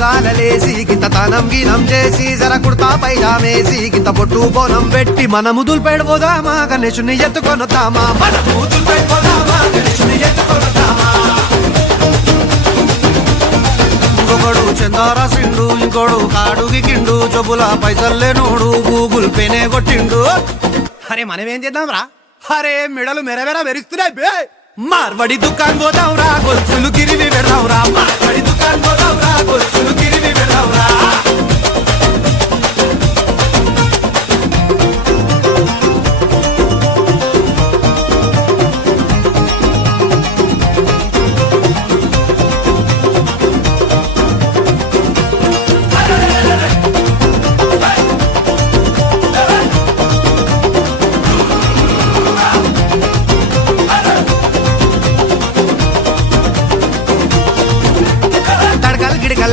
పొద్దుగాలలేసి గింత తానం గీనం చేసి జర కుర్తా పైజామేసి గింత బొట్టు బోనం పెట్టి మనము దుల్పెడిపోదామా గణేశుని ఎత్తుకొనొద్దామా మనము దుల్పెడిపోదామా గణేశుని ఎత్తుకొనొద్దామా ఇంకొకడు చందారా సిండు ఇంకోడు కాడుగి కిండు జబ్బుల పైసల్లేనోడు గూగుల్ పేనే కొట్టిండు అరే మనమేం చేద్దాం రా అరే మెడలు మెరవెర మెరుస్తున్నాయి బే మార్వడి దుకాన్ పోదాంరా గొలుసులు గిరివి పెడదాంరా మార్వడి దుకాన్ పోదాంరా గొలుసులు గిరివి పెడదాంరా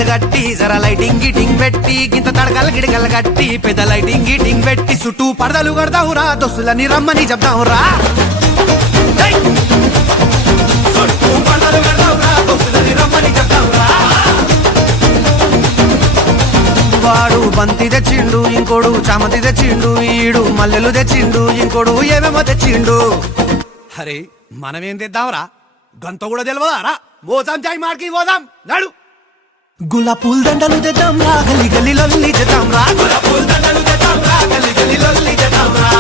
గట్టి జర లైటింగ్ గిటింగ్ పెట్టి గింత తడకల గిడకల గట్టి పెద్ద లైటింగ్ గిటింగ్ పెట్టి చుట్టూ పడదలు కడదావురా దోస్తులని రమ్మని చెప్దావురా వాడు బంతి తెచ్చిండు ఇంకోడు చామతి తెచ్చిండు ఈడు మల్లెలు తెచ్చిండు ఇంకోడు ఏమేమో తెచ్చిండు అరే మనమేం తెద్దాంరా గంత కూడా తెలియదారా మోసాం చాయ్ మార్కి పోదాం నాడు గులాబ్ పూల దండలు తెద్దాం రా గలి గలి లొల్లి చేద్దాం రా గులాబ్ పూల దండలు తెద్దాం రా గలి గలి లొల్లి చేద్దాం రా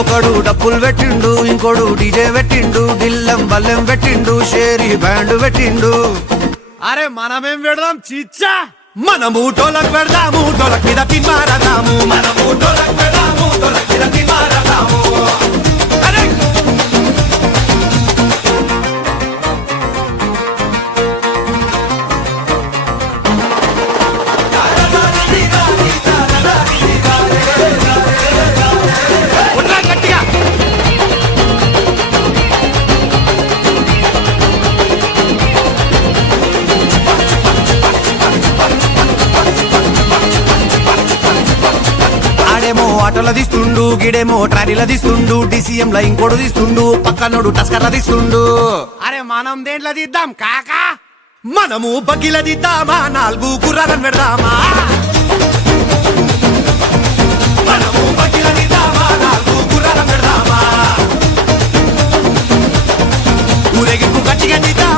ఒకడు డప్పులు పెట్టిండు ఇంకోడు డీజే పెట్టిండు దిల్లం బల్లెం పెట్టిండు షేరీ బ్యాండ్ పెట్టిండు అరే మనమేం పెడదాం చిచ్చా మనము టోలకు పెడదాము టోలక్ మీద తిమ్మారదాము మనము టోలకు పెడదాము టోలక్ మీద తిమ్మారదాము అరే ఆటోల తీస్తుండు గిడేమో ట్రాలీల తీస్తుండు డిసిఎం ల ఇంకోడు తీస్తుండు పక్కనోడు టస్కర్ల తీస్తుండు అరే మనం దేంట్లో తీద్దాం కాకా మనము బగ్గిల తీద్దామా 4 గుర్రాలను పెడదామా మనము బగ్గిల తీద్దామా 4 గుర్రాలను పెడదామా ఊరేగింపు గట్టిగా తీద్దాం